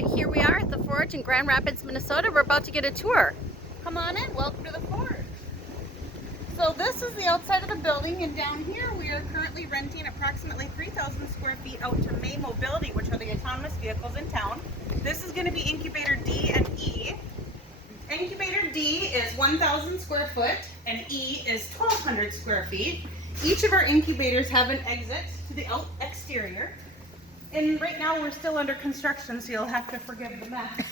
right, here we are at the Forge in Grand Rapids, Minnesota. We're about to get a tour. Come on in. Welcome to the Forge. So this is the outside of the building, and down here we are currently renting approximately 3,000 square feet out to May Mobility, which are the autonomous vehicles in town. This is going to be Incubator D and E. Incubator D is 1,000 square foot and E is 1,200 square feet. Each of our incubators have an exit to the exterior. And right now we're still under construction, so you'll have to forgive the mess.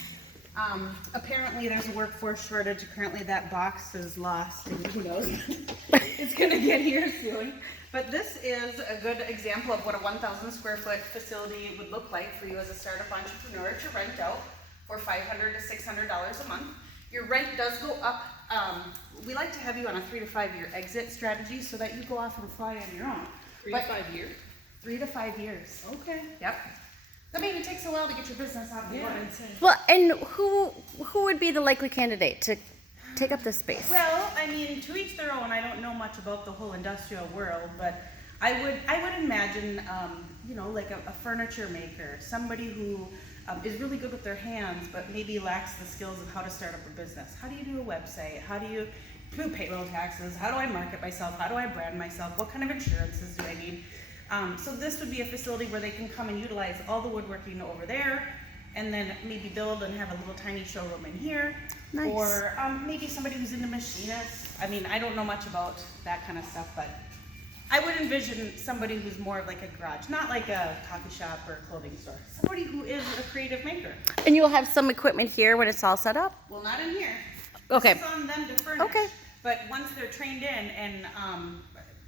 Apparently there's a workforce shortage. Currently that box is lost, and who knows, it's gonna get here soon. But this is a good example of what a 1,000 square foot facility would look like for you as a startup entrepreneur to rent out for $500 to $600 a month. Your rent does go up. We like to have you on a 3 to 5 year exit strategy so that you go off and fly on your own. 3 to 5 years? 3 to 5 years. Okay. Yep. I mean, it takes a while to get your business out of the water. Well, and who would be the likely candidate to take up this space? Well, I mean, to each their own. I don't know much about the whole industrial world, but I would imagine, you know, like a furniture maker, somebody who is really good with their hands, but maybe lacks the skills of how to start up a business. How do you do a website? How do you do payroll taxes? How do I market myself? How do I brand myself? What kind of insurances do I need? So this would be a facility where they can come and utilize all the woodworking over there, and then maybe build and have a little tiny showroom in here. Nice. Or maybe somebody who's into machinists. I mean, I don't know much about that kind of stuff, but I would envision somebody who's more of like a garage, not like a coffee shop or a clothing store. Somebody who is a creative maker. And you'll have some equipment here when it's all set up? Well, not in here. Okay. This is on them to furnish. Okay. But once they're trained in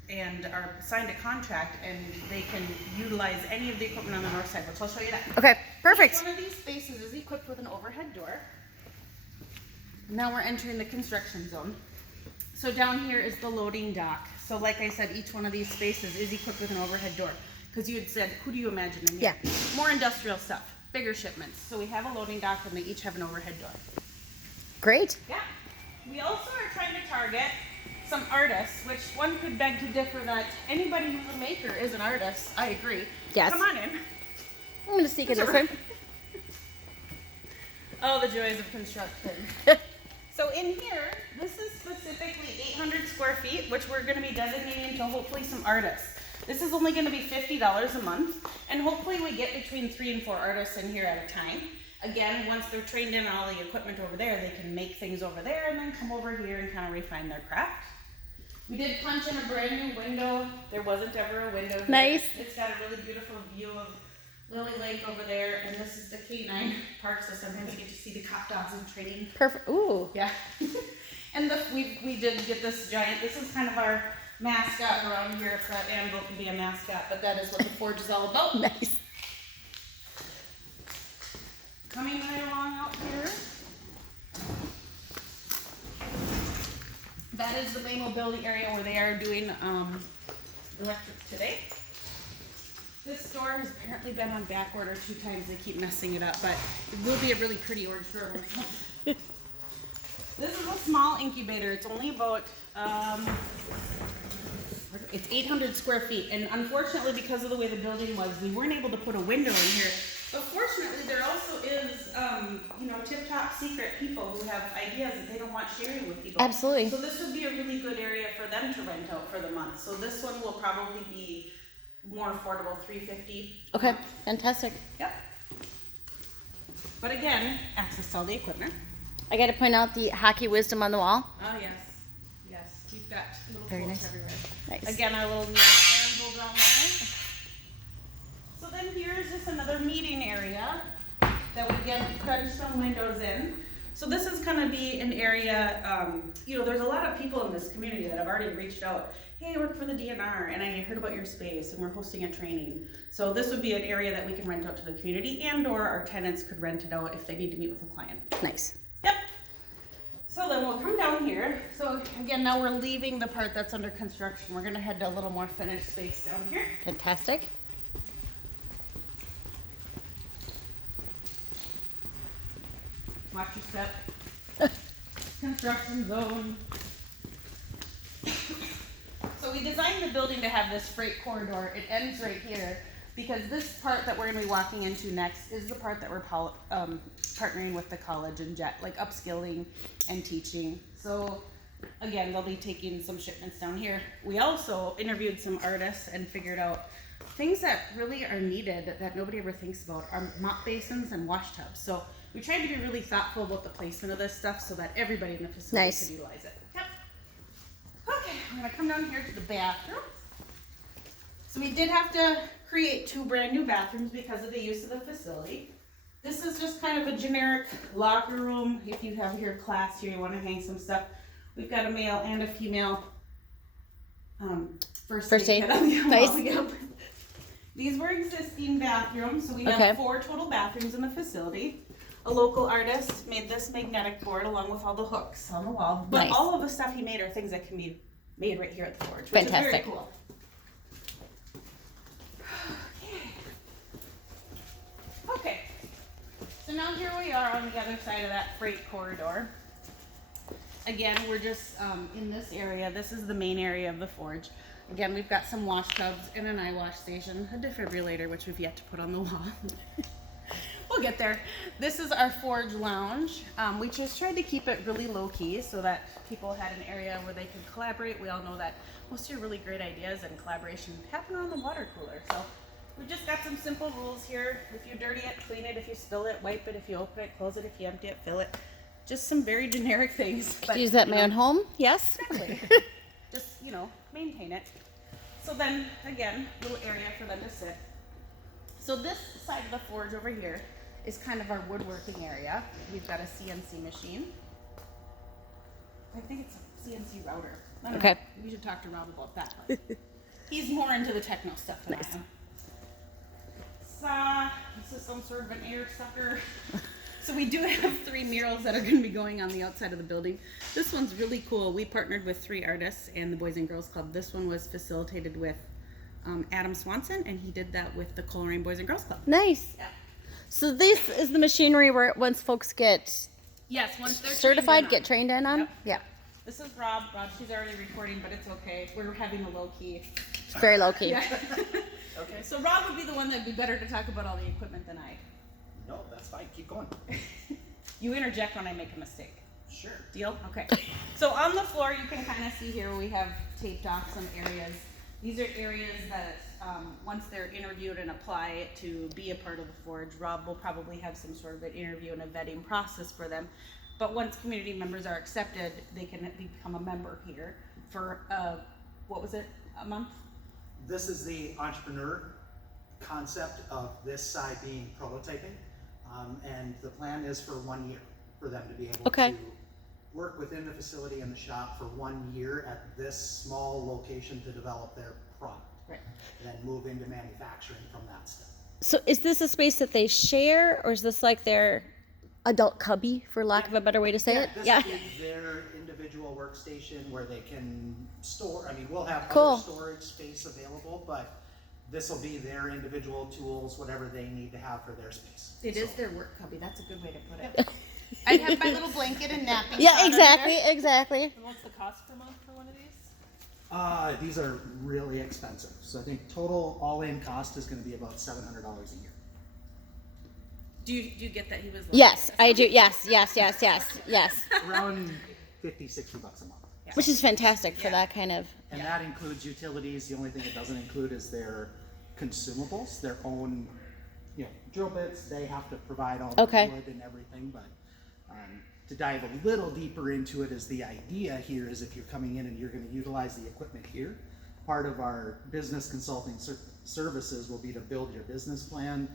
and are signed a contract, and they can utilize any of the equipment on the north side, which I'll show you that. Okay, perfect. Each one of these spaces is equipped with an overhead door. Now we're entering the construction zone. So down here is the loading dock. So like I said, each one of these spaces is equipped with an overhead door. Because you had said, who do you imagine in here? Yeah. More industrial stuff, bigger shipments. So we have a loading dock, and they each have an overhead door. Great. Yeah. We also are trying to target some artists, which one could beg to differ that anybody who's a maker is an artist. I agree. Yes. Come on in. I'm going to sneak in this way. Oh, the joys of construction. So in here, this is specifically 800 square feet, which we're going to be designating to hopefully some artists. This is only going to be $50 a month, and hopefully we get between 3 and 4 artists in here at a time. Again, once they're trained in all the equipment over there, they can make things over there and then come over here and kind of refine their craft. We did punch in a brand new window. There wasn't ever a window here. Nice. It's got a really beautiful view of Lily Lake over there, and this is the K9 park, so sometimes you get to see the cop dogs in training. Perfect. Ooh. Yeah. And we did get this giant, this is kind of our mascot around here, if that anvil can be a mascot, but that is what the Forge is all about. Nice. Coming right along out here. That is the May Mobility area where they are doing electric today. This store has apparently been on back order 2 times. They keep messing it up, but it will be a really pretty orange store. This is a small incubator. It's only about it's 800 square feet, and unfortunately, because of the way the building was, we weren't able to put a window in here. But fortunately, there also is, you know, tip-top secret people who have ideas that they don't want sharing with people. Absolutely. So this would be a really good area for them to rent out for the month. So this one will probably be more affordable, $350. Okay, fantastic. Yep. But again, access to all the equipment. I got to point out the hockey wisdom on the wall. Oh yes, yes. We've got little Very quotes nice. everywhere. Nice. Again, our little neon anvil down there. So then here's just another meeting area that we get punch some windows in. So this is going to be an area, you know, there's a lot of people in this community that have already reached out. Hey, I work for the DNR and I heard about your space and we're hosting a training. So this would be an area that we can rent out to the community, and or our tenants could rent it out if they need to meet with a client. Nice. Yep. So then we'll come down here. So again, now we're leaving the part that's under construction. We're gonna head to a little more finished space down here. Fantastic. Watch your step. Construction zone. So we designed the building to have this freight corridor. It ends right here. because this part that we're going to be walking into next is the part that we're partnering with the college and like upskilling and teaching. So again, they'll be taking some shipments down here. We also interviewed some artists and figured out things that really are needed that nobody ever thinks about are mop basins and wash tubs. So we tried to be really thoughtful about the placement of this stuff so that everybody in the facility Nice. could utilize it. Yep. Okay, I'm gonna come down here to the bathroom. So we did have to create 2 brand new bathrooms because of the use of the facility. This is just kind of a generic locker room. If you have your class here, you want to hang some stuff. We've got a male and a female first aid kit on the Nice. wall. Yep. These were existing bathrooms, so we have Okay. 4 total bathrooms in the facility. A local artist made this magnetic board along with all the hooks on the wall. But Nice. all of the stuff he made are things that can be made right here at the forge, which is very Fantastic. cool. Okay, so now here we are on the other side of that freight corridor. Again, we're just in this area. This is the main area of the forge. Again, we've got some wash tubs and an eye wash station, a defibrillator, which we've yet to put on the wall. We'll get there. This is our forge lounge. We just tried to keep it really low key so that people had an area where they could collaborate. We all know that most of your really great ideas and collaboration happen around the water cooler. So we just got some simple rules here. If you dirty it, clean it. If you spill it, wipe it. If you open it, close it. If you empty it, fill it. Just some very generic things. But, Use that in you my know, own home? Yes. Exactly. Just, maintain it. So then, again, little area for them to sit. So this side of the forge over here is kind of our woodworking area. We've got a CNC machine. I think it's a CNC router. I don't Okay. know. We should talk to Rob about that one. He's more into the techno stuff than Nice. I am. Saw. This is some sort of an air sucker. So we do have 3 murals that are going to be going on the outside of the building. This one's really cool. We partnered with 3 artists and the Boys and Girls Club. This one was facilitated with Adam Swanson, and he did that with the Coleraine Boys and Girls Club. Nice. Yeah. So this is the machinery where once folks get Yes, once they're certified, trained get trained in on? Yep. Yeah. This is Rob. She's already recording, but it's okay. We're having a low key. It's very low key. Yeah. Okay. So Rob would be the one that'd be better to talk about all the equipment than I. No, that's fine. Keep going. You interject when I make a mistake. Sure. Deal? Okay. So on the floor, you can kind of see here we have taped off some areas. These are areas that once they're interviewed and apply to be a part of the forge, Rob will probably have some sort of an interview and a vetting process for them. But once community members are accepted, they can become a member here for, what was it, a month? This is the entrepreneur concept of this side being prototyping. And the plan is for 1 year for them to be able Okay. to work within the facility and the shop for 1 year at this small location to develop their product. Right. And then move into manufacturing from that step. So is this a space that they share, or is this like their adult cubby, for lack of a better way to say it? This Yeah. is their individual workstation where they can store, we'll have Cool. other storage space available, but this will be their individual tools, whatever they need to have for their space. It is their work cubby. That's a good way to put it. I have my little blanket and napping. Yeah, spot under exactly, there. exactly. And what's the cost per month for one of these? These are really expensive. So I think total all-in cost is gonna be about $700 a year. Do you get that he was? Yes, I do. Yes, yes, yes, yes, yes. Around 50, 60 bucks a month. Which is fantastic for Yeah. that kind of. And that includes utilities. The only thing it doesn't include is their consumables, their own, drill bits. They have to provide all the Okay. wood and everything. But to dive a little deeper into it, is the idea here is if you're coming in and you're going to utilize the equipment here, part of our business consulting services will be to build your business plan,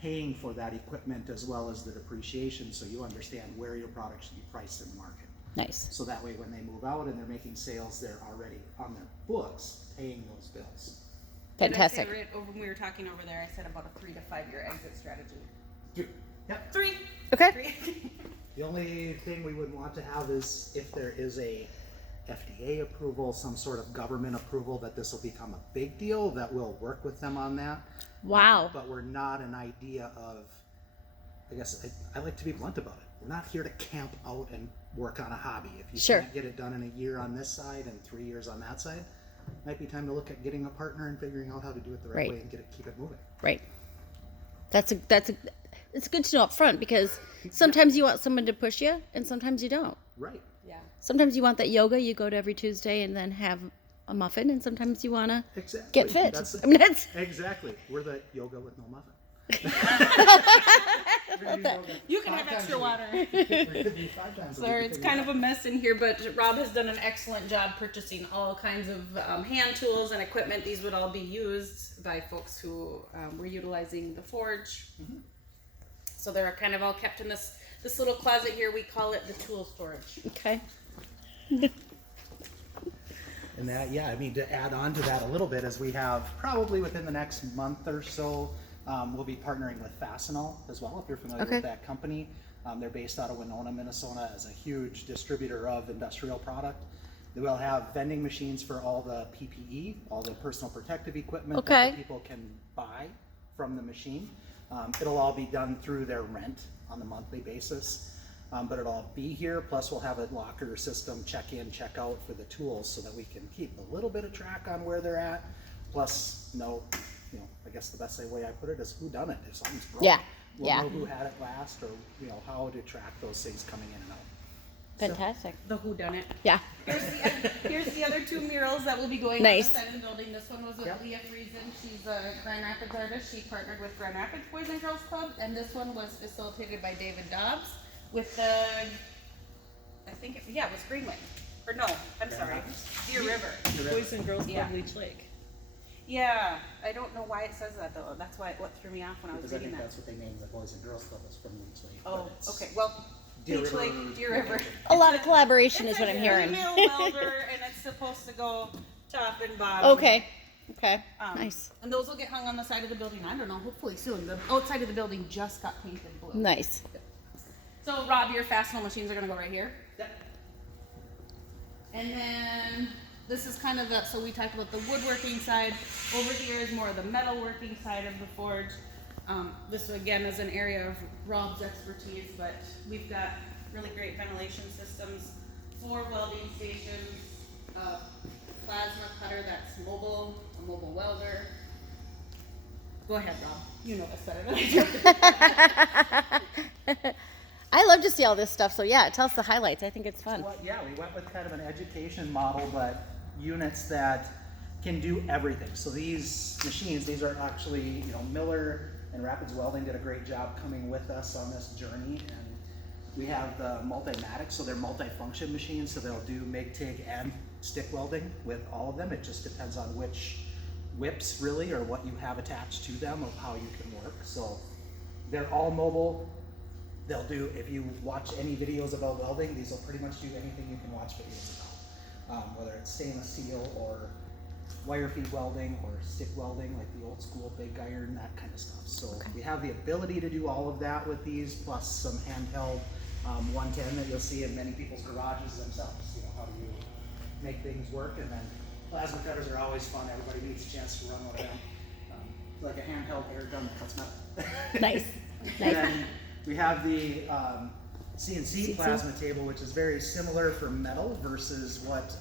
paying for that equipment as well as the depreciation, so you understand where your product should be priced in the market. Nice. So that way when they move out and they're making sales, they're already on their books paying those bills. Fantastic. When we were talking over there, I said about a 3 to 5 year exit strategy. Yep. 3. Okay. 3. The only thing we would want to have is if there is a FDA approval, some sort of government approval, that this will become a big deal, that we'll work with them on that. Wow. But we're not an idea of, I guess I like to be blunt about it. We're not here to camp out and work on a hobby. If you Sure. can't get it done in a year on this side and 3 years on that side, might be time to look at getting a partner and figuring out how to do it the right Right. way and keep it moving. Right. It's good to know up front because sometimes you want someone to push you and sometimes you don't. Right. Yeah. Sometimes you want that yoga, you go to every Tuesday and then have a muffin, and sometimes you want to Exactly. get fit. That's I mean, that's exactly. We're the yoga with no muffin. You can have extra water. Sorry, it's kind of a mess in here, but Rob has done an excellent job purchasing all kinds of hand tools and equipment. These would all be used by folks who were utilizing the forge. So they're kind of all kept in this little closet here. We call it the tool storage. okay. And that, yeah, I mean, to add on to that a little bit, is we have probably within the next month or so, we'll be partnering with Fastenal as well, if you're familiar Okay. with that company. They're based out of Winona, Minnesota, as a huge distributor of industrial product. They will have vending machines for all the PPE, all the personal protective equipment that Okay. the people can buy from the machine. It'll all be done through their rent on a monthly basis. But it'll all be here, plus we'll have a locker system, check in, check out for the tools so that we can keep a little bit of track on where they're at. Plus, I guess the best way I put it is who done it. If something's broke, Yeah, we'll yeah. know who had it last, or how to track those things coming in and out. Fantastic. The whodunit. Yeah. Here's the other two murals that will be going Nice. on the side of the building. This one was with Yep. Leah Friesen. She's a Grand Rapids artist. She partnered with Grand Rapids Boys and Girls Club. And this one was facilitated by David Dobbs with the, it was Greenway. Or no, I'm sorry, Deer River. Boys and Girls Yeah. Club Leech Lake. Yeah, I don't know why it says that though. That's why what threw me off when I was Because I reading think that. that's what they named the Boys and Girls Club, is from Leech Lake. Oh, but it's okay. Well, Deer Leech River- Lake, Deer River. A lot of collaboration is It's what a I'm hearing. female welder, and it's supposed to go top and bottom. Okay. Okay. Nice. And those will get hung on the side of the building. I don't know. Hopefully soon. The outside of the building just got painted blue. Nice. So Rob, your Fastenal machines are gonna go right here. Yep. And then this is kind of so we talked about the woodworking side. Over here is more of the metalworking side of the forge. This again is an area of Rob's expertise, but we've got really great ventilation systems, 4 welding stations, a plasma cutter that's mobile, a mobile welder. Go ahead, Rob. You know this better than I do. I love to see all this stuff. So yeah, tell us the highlights. I think it's fun. Well, yeah, we went with kind of an education model, but units that can do everything. So these machines, these are actually, Miller and Rapids Welding did a great job coming with us on this journey. And we have the Multimatic, so they're multi-function machines, so they'll do MIG, TIG, and stick welding with all of them. It just depends on which whips really, or what you have attached to them, of how you can work. So they're all mobile. They'll do, if you watch any videos about welding, these will pretty much do anything you can watch videos about. Whether it's stainless steel or wire feed welding or stick welding, like the old school big iron, that kind of stuff. So we have the ability to do all of that with these, plus some handheld 110 that you'll see in many people's garages themselves. How do you make things work? And then plasma cutters are always fun. Everybody needs a chance to run one of them. Like a handheld air gun that cuts metal. Nice. And then we have the CNC plasma table, which is very similar for metal versus what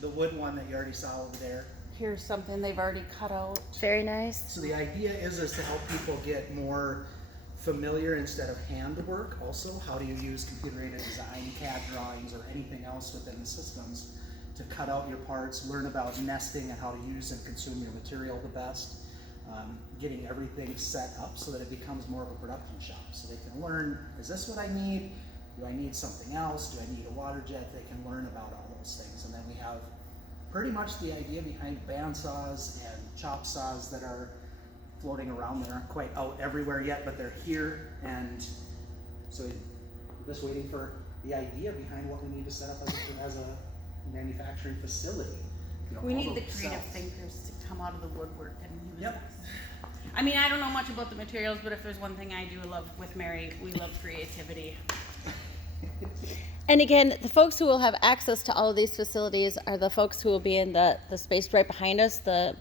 the wood one that you already saw over there. Here's something they've already cut out. Very nice. So the idea is to help people get more familiar instead of handwork. Also, how do you use computer-aided design, CAD drawings, or anything else within the systems to cut out your parts, learn about nesting and how to use and consume your material the best. Getting everything set up so that it becomes more of a production shop. So they can learn, is this what I need? Do I need something else? Do I need a water jet? They can learn about all those things. And then we have pretty much the idea behind band saws and chop saws that are floating around that aren't quite out everywhere yet, but they're here. And so we're just waiting for the idea behind what we need to set up as a manufacturing facility. We all need the those creative cells. thinkers to come out of the woodwork and use Yep. this. I mean, I don't know much about the materials, but if there's one thing I do love with Mary, we love creativity. And again, the folks who will have access to all of these facilities are the folks who will be in the space right behind us, the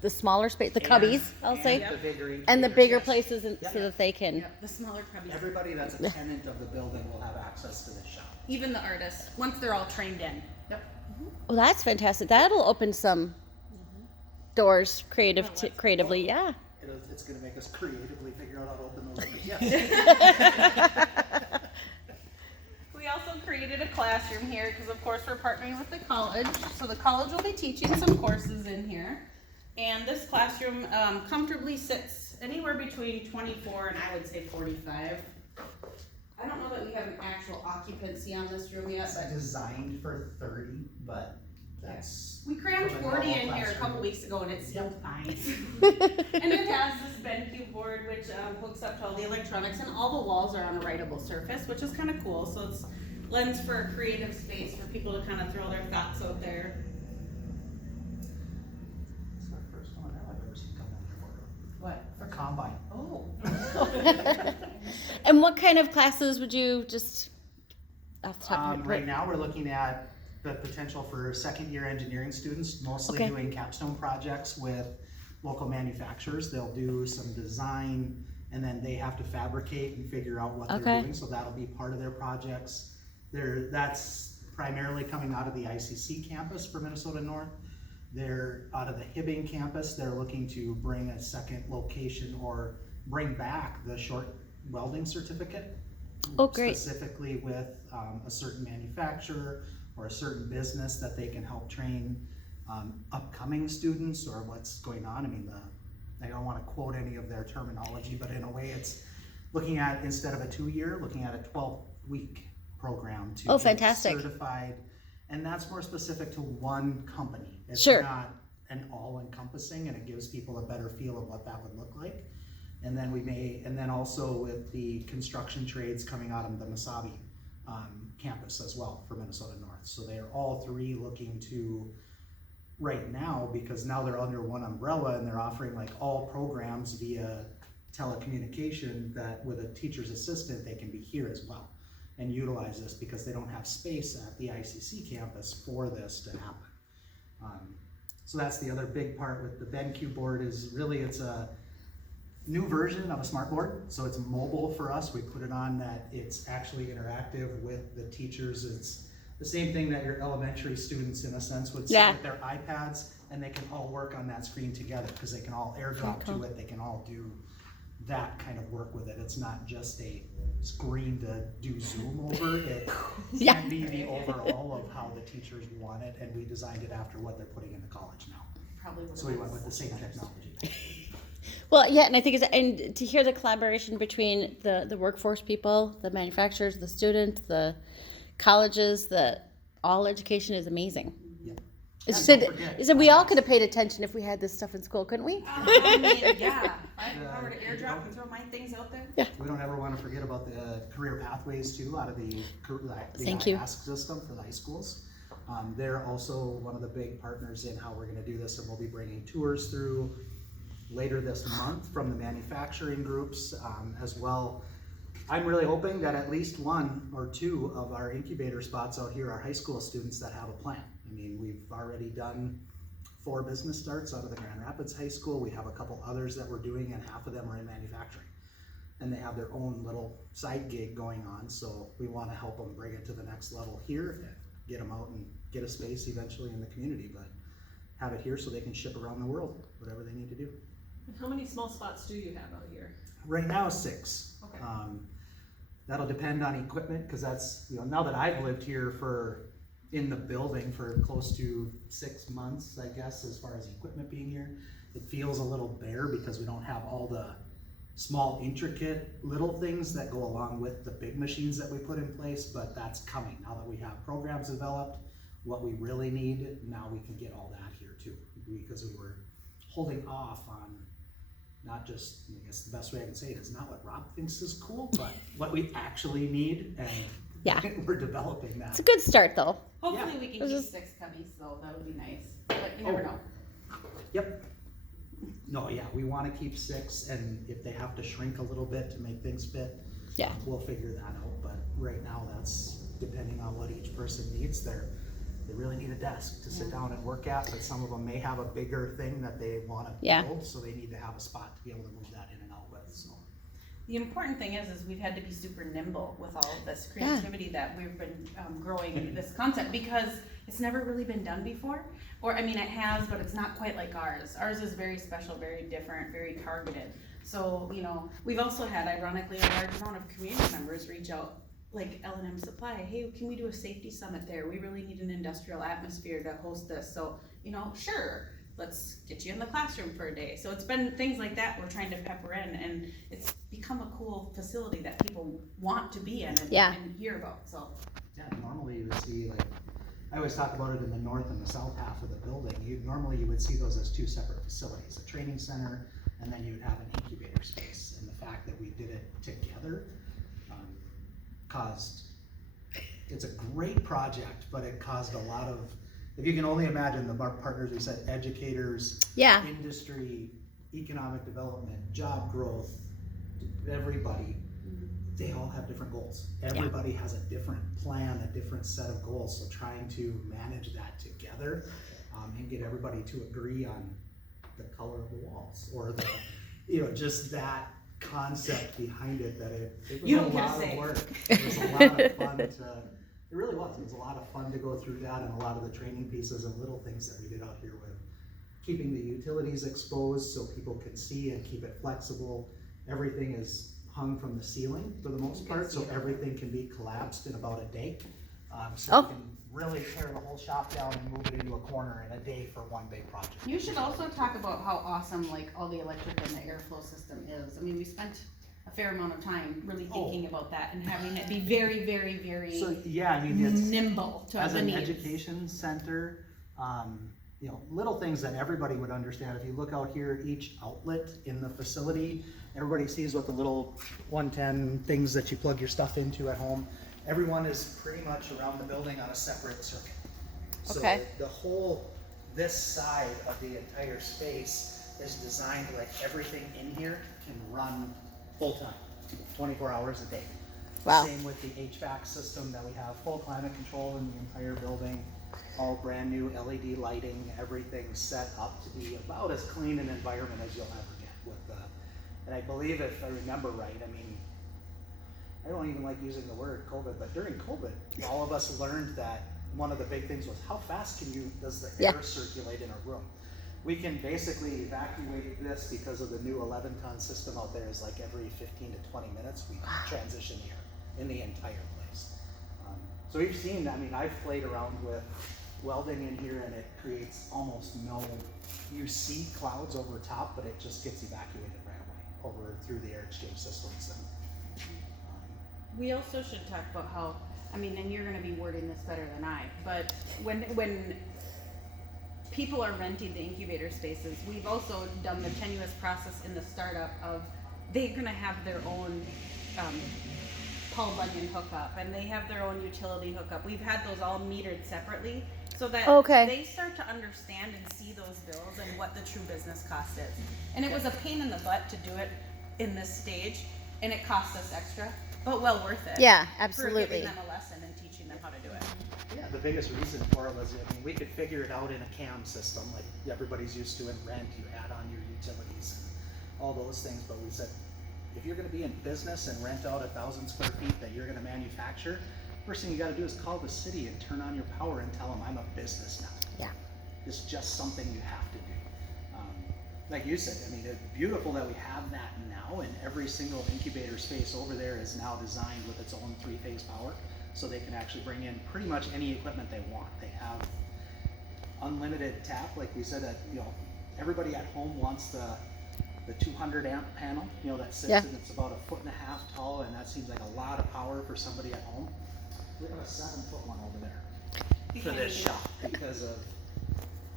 the smaller space, the cubbies, I'll say, And the bigger and the incubators, bigger yes. places, Yep. so that they can. Yep, the smaller cubbies. Everybody that's a tenant of the building will have access to this shop. Even the artists, once they're all trained in. Yep. Well, that's fantastic. That'll open some doors creatively. Yeah. It's gonna make us creatively figure out how to open those doors. Yes. We also created a classroom here because of course we're partnering with the college. So the college will be teaching some courses in here. And this classroom comfortably sits anywhere between 24 and I would say 45. I don't know that we have an actual occupancy on this room yet, It's but designed for 30, but that's. we crammed for a 40 in normal here a classroom. couple weeks ago and it seemed Yep. nice. And it has this BenQ board which hooks up to all the electronics and all the walls are on a writable surface, which is kind of cool. So it's lends for a creative space for people to kind of throw their thoughts out there. It's the first one I've ever seen come in here What? for a combine. Oh. And what kind of classes would you just off the top of your Right now, we're looking at the potential for second-year engineering students, mostly Okay. doing capstone projects with local manufacturers. They'll do some design, and then they have to fabricate and figure out what Okay. they're doing, so that'll be part of their projects. That's primarily coming out of the ICC campus for Minnesota North. They're out of the Hibbing campus. They're looking to bring a second location or bring back the short welding certificate. Oh, great. Specifically with a certain manufacturer or a certain business that they can help train upcoming students or what's going on. I mean, I don't want to quote any of their terminology, but in a way it's looking at, instead of a 2-year, looking at a 12-week program to Oh, get fantastic. certified. And that's more specific to one company. It's Sure. not an all-encompassing, and it gives people a better feel of what that would look like. And then also with the construction trades coming out of the Mesabi campus as well for Minnesota North. So they are all three looking to, right now, because now they're under one umbrella and they're offering like all programs via telecommunication, that with a teacher's assistant, they can be here as well and utilize this because they don't have space at the ICC campus for this to happen. So that's the other big part with the BenQ board, is really it's a new version of a smart board. So it's mobile for us. We put it on that it's actually interactive with the teachers. It's the same thing that your elementary students in a sense would see Yeah. with their iPads, and they can all work on that screen together because they can all airdrop Cool. to it. They can all do that kind of work with it. It's not just a screen to do Zoom over. It Yeah. can be the overall of how the teachers want it, and we designed it after what they're putting in the college now. Probably would So we went with the same technology. Well, yeah, and I think and to hear the collaboration between the workforce people, the manufacturers, the students, the colleges, all education is amazing. Yep. As you And said, don't forget, you said we all could have paid attention if we had this stuff in school, couldn't we? I mean, yeah. If I were to airdrop and throw my things out there. We don't ever want to forget about the career pathways too, out of the Thank you. IASC system for the high schools. They're also one of the big partners in how we're going to do this, and we'll be bringing tours through later this month from the manufacturing groups as well. I'm really hoping that at least 1 or 2 of our incubator spots out here are high school students that have a plan. I mean, we've already done 4 business starts out of the Grand Rapids High School. We have a couple others that we're doing, and half of them are in manufacturing. And they have their own little side gig going on, so we want to help them bring it to the next level here, get them out and get a space eventually in the community, but have it here so they can ship around the world, whatever they need to do. And how many small spots do you have out here? Right now, 6. Okay. That'll depend on equipment, because that's, now that I've lived here in the building for close to 6 months, I guess, as far as equipment being here, it feels a little bare because we don't have all the small, intricate little things that go along with the big machines that we put in place, but that's coming. Now that we have programs developed, what we really need, now we can get all that here too, because we were holding off on not just, I guess the best way I can say it is not what Rob thinks is cool, but what we actually need, and Yeah. we're developing It's that. a good start, though. Hopefully Yeah. we can This keep is- 6 cubbies though, that would be nice, but you never Oh. know. Yep. No, yeah, we want to keep 6, and if they have to shrink a little bit to make things fit, Yeah. we'll figure that out. But right now, that's depending on what each person needs. they really need a desk to sit down and work at, but some of them may have a bigger thing that they wanna Yeah. build, so they need to have a spot to be able to move that in and out with, so. The important thing is we've had to be super nimble with all of this Yeah. creativity that we've been growing this concept, because it's never really been done before. Or, I mean, it has, but it's not quite like ours. Ours is very special, very different, very targeted. So, you know, we've also had, ironically, a large amount of community members reach out, like L&M Supply, hey, can we do a safety summit there? We really need an industrial atmosphere to host this. So, you know, sure, let's get you in the classroom for a day. So it's been things like that we're trying to pepper in, and it's become a cool facility that people want to be in and, Yeah. and hear about, so. Yeah, normally you would see, like, I always talk about it in the north and the south half of the building. Normally you would see those as two separate facilities, a training center, and then you would have an incubator space. And the fact that we did it together caused, it's a great project, but it caused a lot of, if you can only imagine the partners, we said educators, Yeah. industry, economic development, job growth, everybody, they all have different goals. Everybody has a different plan, a different set of goals. So trying to manage that together and get everybody to agree on the color of the walls, or the, you know, just that concept behind it, that it was You a don't get to lot say. of work. It was a lot of fun to, it really was. It was a lot of fun to go through that, and a lot of the training pieces and little things that we did out here with keeping the utilities exposed so people could see and keep it flexible. Everything is hung from the ceiling for the most part, so everything can be collapsed in about a day. So Oh. you can really tear the whole shop down and move it into a corner in a day for one big project. You should also talk about how awesome, like, all the electric and the airflow system is. I mean, we spent a fair amount of time really thinking about that and having it be very, very, very So, yeah, I mean, it's, nimble to as the an needs. education center, you know, little things that everybody would understand. If you look out here, each outlet in the facility, everybody sees what the little 110 things that you plug your stuff into at home. Everyone is pretty much around the building on a separate circuit. So Okay. the whole, this side of the entire space is designed like everything in here can run full time, 24 hours a day. Wow. Same with the HVAC system, that we have full climate control in the entire building, all brand new LED lighting, everything set up to be about as clean an environment as you'll ever get with the, and I believe, if I remember right, I mean, I don't even like using the word COVID, but during COVID, all of us learned that one of the big things was how fast does the Yeah. air circulate in a room? We can basically evacuate this because of the new 11-ton system out there is like every 15 to 20 minutes, we transition air in the entire place. So we've seen, I mean, I've played around with welding in here, and it creates almost no, you see clouds over top, but it just gets evacuated right away over through the air exchange systems. And We also should talk about how, I mean, and you're gonna be wording this better than I, but when people are renting the incubator spaces, we've also done the tenuous process in the startup of, they're gonna have their own, Paul Bunyan hookup, and they have their own utility hookup. We've had those all metered separately, so that Okay. they start to understand and see those bills and what the true business cost is. And it was a pain in the butt to do it in this stage, and it cost us extra, but well worth it. Yeah, For absolutely. giving them a lesson and teaching them how to do it. yeah, the biggest reason for it was, I mean, we could figure it out in a CAM system like everybody's used to in rent. You add on your utilities and all those things, but we said, if you're gonna be in business and rent out 1,000 square feet that you're gonna manufacture, first thing you gotta do is call the city and turn on your power and tell them, I'm a business now. Yeah. It's just something you have to do. Like you said, I mean, it's beautiful that we have that now, and every single incubator space over there is now designed with its own 3-phase power, so they can actually bring in pretty much any equipment they want. They have unlimited tap, like we said, that, you know, everybody at home wants the 200 amp panel, you know, that sits, Yeah. and it's about 1.5 feet tall, and that seems like a lot of power for somebody at home. We have a 7-foot one over there for this shop, because of,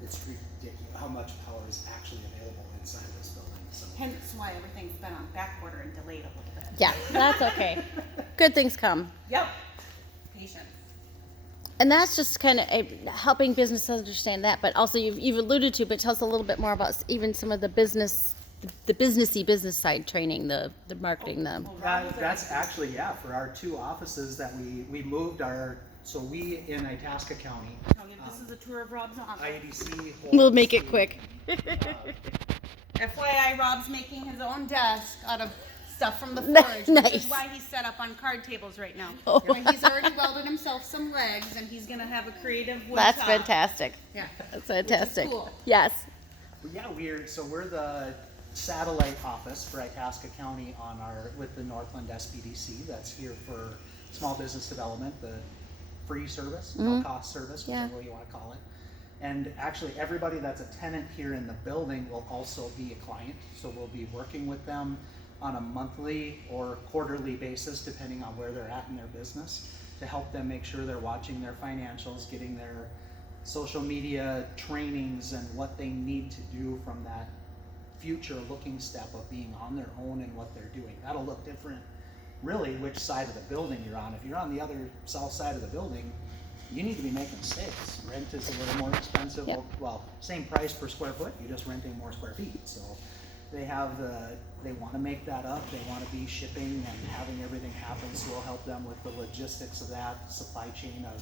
it's ridiculous how much power is actually available inside this building, so. Hence why everything's been on back order and delayed a little bit. Yeah, that's okay. Good things come. Yep. Patience. And that's just kind of helping businesses understand that. But also, you've alluded to, but tell us a little bit more about even some of the businessy business side training, the marketing, Oh, That's actually, yeah, for our 2 offices that we moved our So we in Itasca County, This is a tour of Rob's office. IADC. We'll holds make it a, quick. FYI, Rob's making his own desk out of stuff from the Nice. forge, which is why he's set up on card tables right now. Oh. And he's already welded himself some legs, and he's gonna have a creative wood That's top. fantastic. Yeah. That's fantastic. cool. Yes. Yeah, we're the satellite office for Itasca County with the Northland SBDC. That's here for small business development, the free service, no cost service, Yeah. whichever way you want to call it. And actually, everybody that's a tenant here in the building will also be a client. So we'll be working with them on a monthly or quarterly basis, depending on where they're at in their business, to help them make sure they're watching their financials, getting their social media trainings and what they need to do from that future looking step of being on their own and what they're doing. That'll look different, really, which side of the building you're on. If you're on the other south side of the building, you need to be making sales. Rent is a little more expensive. Yep. Well, same price per square foot, you're just renting more square feet. So they want to make that up. They want to be shipping and having everything happen. So we'll help them with the logistics of that, supply chain of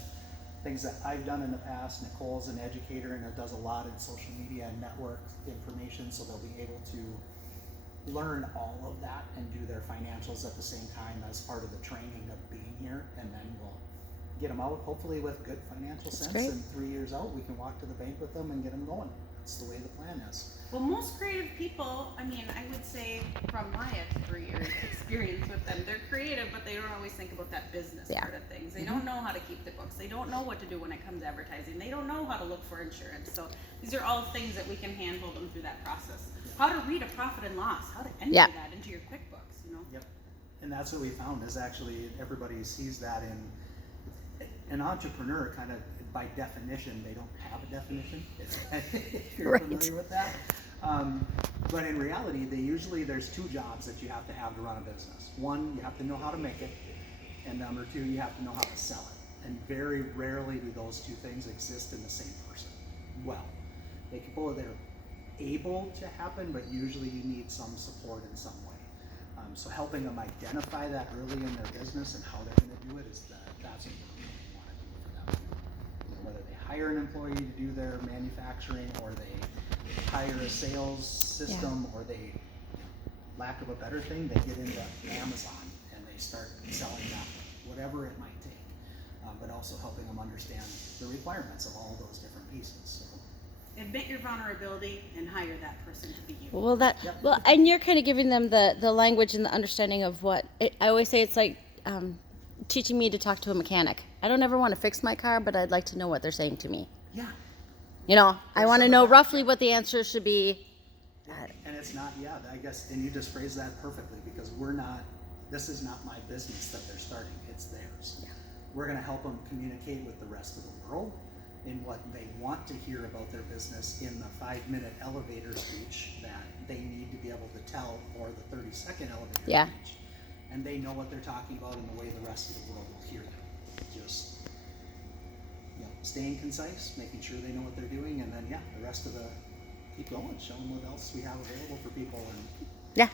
things that I've done in the past. Nicole's an educator and it does a lot in social media and network information, so they'll be able to learn all of that and do their financials at the same time as part of the training of being here. And then we'll get them out hopefully with good financial sense. great. And 3 years out, we can walk to the bank with them and get them going. That's the way the plan is. Well, most creative people, I mean, I would say from my 3 years experience with them, they're creative, but they don't always think about that business Yeah. part of things. They don't know how to keep the books. They don't know what to do when it comes to advertising. They don't know how to look for insurance. So these are all things that we can handhold them through that process. How to read a profit and loss, how to enter Yeah. that into your QuickBooks, you know? Yep. And that's what we found is actually everybody sees that in an entrepreneur kind of by definition, they don't have a definition. If you're Right. familiar with that. But in reality, there's two jobs that you have to run a business. One, you have to know how to make it. And number two, you have to know how to sell it. And very rarely do those two things exist in the same person. Well, they're able to happen, but usually you need some support in some way. So helping them identify that early in their business and how they're going to do it that's what we want to do for them. You know, whether they hire an employee to do their manufacturing, or they hire a sales system, or they, lack of a better thing, they get into Amazon and they start selling that, whatever it might take. But also helping them understand the requirements of all those different pieces. So. Admit your vulnerability and hire that person to be you. Well, and you're kind of giving them the language and the understanding of I always say it's like teaching me to talk to a mechanic. I don't ever want to fix my car, but I'd like to know what they're saying to me. Yeah. You know, I want to some know of that. roughly what the answer should be. And it's not, I guess, and you just phrased that perfectly, because this is not my business that they're starting, it's theirs. Yeah. We're gonna help them communicate with the rest of the world in what they want to hear about their business in the 5-minute elevator speech that they need to be able to tell, or the 30-second elevator Yeah. speech. And they know what they're talking about in the way the rest of the world will hear them. Just, staying concise, making sure they know what they're doing, and then, the rest of keep going, show them what else we have available for people. And Yeah.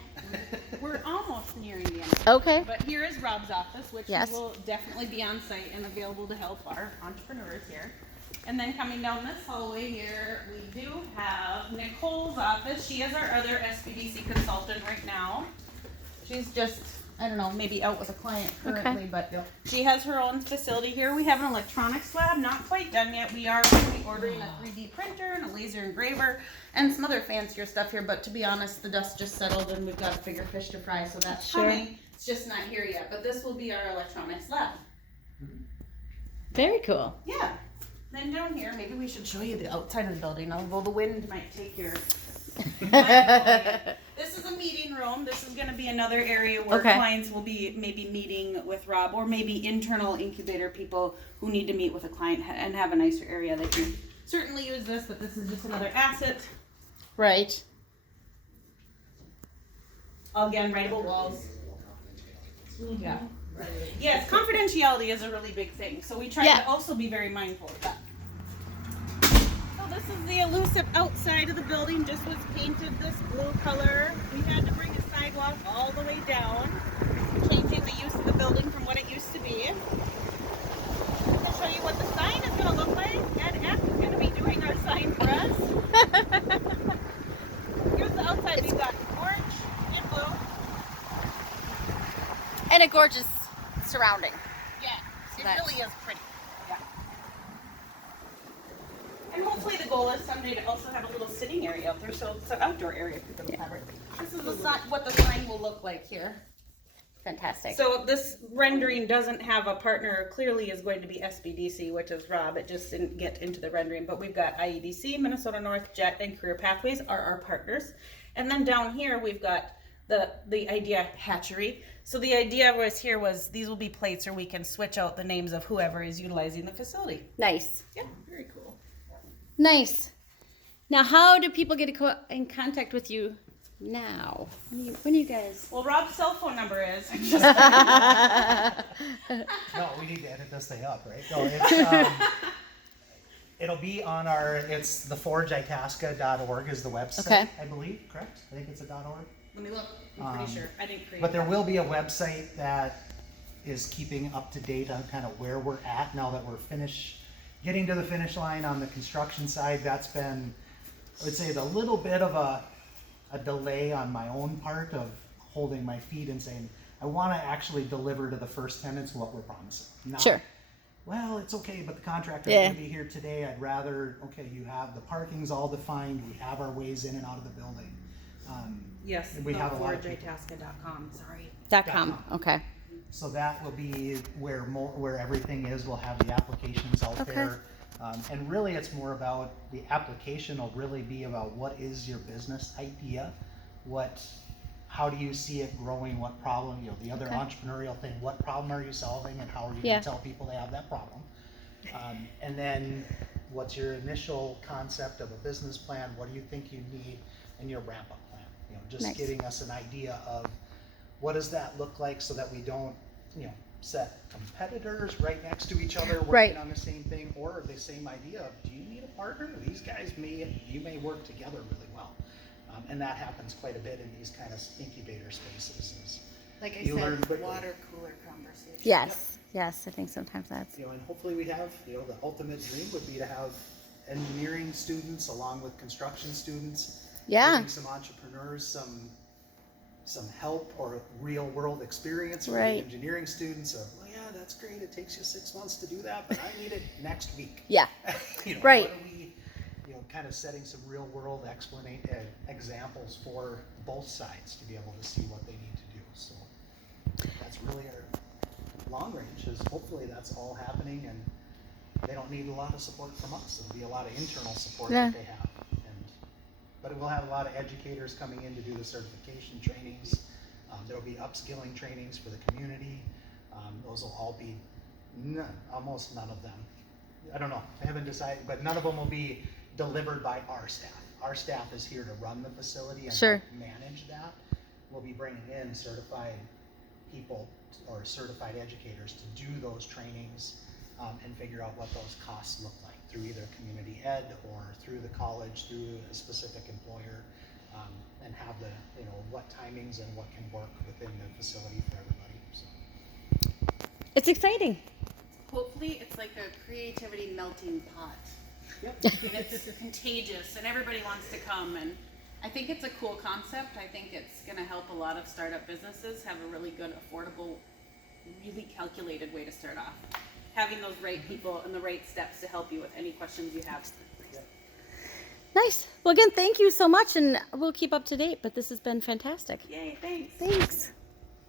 We're almost nearing the end. Okay. But here is Rob's office, which Yes. will definitely be on site and available to help our entrepreneurs here. And then coming down this hallway here, we do have Nicole's office. She is our other SBDC consultant right now. She's just, I don't know, maybe out with a client currently, but she has her own facility here. We have an electronics lab, not quite done yet. We are going to be ordering a 3D printer and a laser engraver and some other fancier stuff here, but to be honest, the dust just settled and we've got a bigger fish to fry, so that's Sure. coming. It's just not here yet, but this will be our electronics lab. Very cool. Yeah. Then down here, maybe we should show you the outside of the building, although the wind might take your... This is a meeting room. This is going to be another area where Okay. clients will be maybe meeting with Rob, or maybe internal incubator people who need to meet with a client and have a nicer area. They can certainly use this, but this is just another asset. Right. Again, writable walls. Yeah. Yes, confidentiality is a really big thing, so we try Yeah. to also be very mindful of that. So this is the elusive outside of the building, just was painted this blue color. We had to bring a sidewalk all the way down, changing the use of the building from what it used to be. To show a gorgeous surrounding. Yeah, it that's- really is pretty. Yeah. And hopefully the goal is someday to also have a little sitting area out there, so it's an outdoor area for the collaborate. This is the sign, what the sign will look like here. Fantastic. So this rendering doesn't have a partner, clearly is going to be SBDC, which is Rob, it just didn't get into the rendering, but we've got IEDC, Minnesota North, JET, and Career Pathways are our partners. And then down here, we've got the idea hatchery. So the idea was these will be plates, or we can switch out the names of whoever is utilizing the facility. Nice. Yeah, very cool. Nice. Now, how do people get in contact with you now? When do you guys? Well, Rob's cell phone number is. No, we need to edit this thing up, right? No, it'll be on it's theforgeitasca.org is the website, Okay. I believe, correct? I think it's a .org. Let me look. I'm pretty sure. I didn't create But there that. will be a website that is keeping up to date on kind of where we're at now that we're getting to the finish line on the construction side. That's been, I would say, a little bit of a delay on my own part of holding my feet and saying, I want to actually deliver to the first tenants what we're promising. Not, Sure. well, it's okay, but the contractor's Yeah. going to be here today. I'd rather, okay, you have the parking's all defined. We have our ways in and out of the building. Yes, we have a lot of people. theforjtasca.com. Sorry. .com. Okay. So that will be where everything is. We'll have the applications out Okay. there. And really it's more about the application will really be about what is your business idea? How do you see it growing? What problem, the other Okay. entrepreneurial thing, what problem are you solving and how are you Yeah. gonna tell people they have that problem? And then what's your initial concept of a business plan? What do you think you need in your ramp up plan? Just Nice. getting us an idea of what does that look like so that we don't, set competitors right next to each other working Right. on the same thing, or the same idea of, do you need a partner? These guys you may work together really well. And that happens quite a bit in these kind of incubator spaces. Like I You learn said, quickly. water cooler conversation. Yes. Yes. I think sometimes that's. And hopefully we have, the ultimate dream would be to have engineering students along with construction students. Yeah. Giving some entrepreneurs some help or real world experience for Right. the engineering students of, well, yeah, that's great. It takes you 6 months to do that, but I need it next week. Yeah. What Right. are we, kind of setting some real world examples for both sides to be able to see what they need to do. So that's really our long range is hopefully that's all happening and they don't need a lot of support from us. It'll be a lot of internal support Yeah. that they have. But we'll have a lot of educators coming in to do the certification trainings. There'll be upskilling trainings for the community. Those will all be, almost none of them. I don't know, I haven't decided, but none of them will be delivered by our staff. Our staff is here to run the facility and Sure. help manage that. We'll be bringing in certified people or certified educators to do those trainings and figure out what those costs look like through either community ed or through the college, through a specific employer, and have the, what timings and what can work within the facility for everybody. So. It's exciting. Hopefully, it's like a creativity melting pot. Yep. And it's contagious, and everybody wants to come. And I think it's a cool concept. I think it's going to help a lot of startup businesses have a really good, affordable, really calculated way to start off. Having those right people and the right steps to help you with any questions you have. Nice. Well, again, thank you so much, and we'll keep up to date. But this has been fantastic. Yay, thanks. Thanks.